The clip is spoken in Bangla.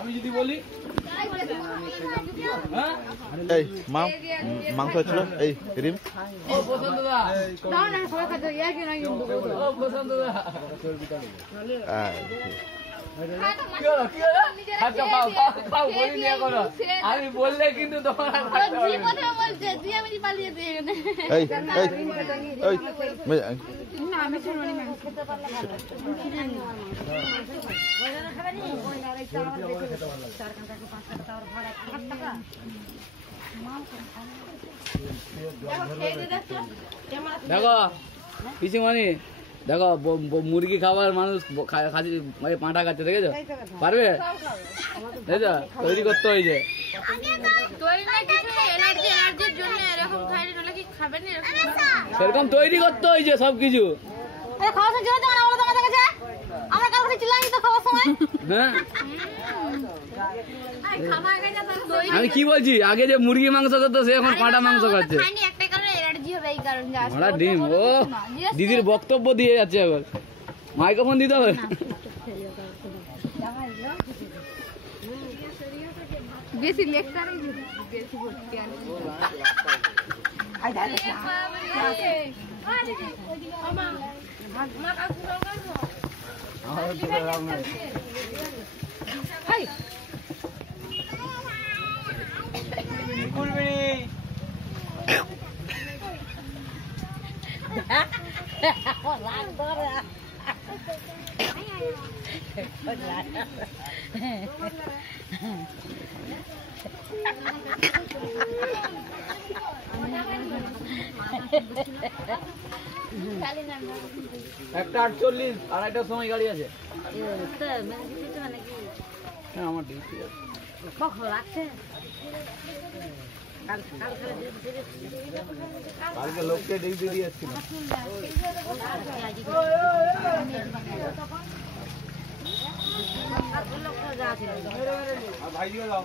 আমি যদি বলি এই মাংস ছিল এই রিম ও বসন্ত দা না না সবাই খাচ্ছে ইয়া কি না কিন্তু ও বসন্ত দা আমি বললে কিন্তু দেখো পিসিমণি দেখো মুরগি খাবার মানুষ খাসি পাঁঠা খাচ্ছে দেখেছো পারবে দেখেছো তৈরি করতে হয়েছে সেরকম তৈরি করতে হয়েছে সবকিছু আমি কি বলছি আগে যে মুরগি মাংস করতো সে এখন পাঁঠা মাংস খাচ্ছে ডিম ও দিদির বক্তব্য দিয়ে যাচ্ছে এখন মাইক্রোফোন দিতে হবে বেশি লেকচারই বেশি ভর্তি একটা 48 আড়াইটার সময় গাড়ি আছে আমার ডিউটি আছে কালকে লোককে ডিউটি দিয়ে এসেছিল ভাই দিয়ে দাও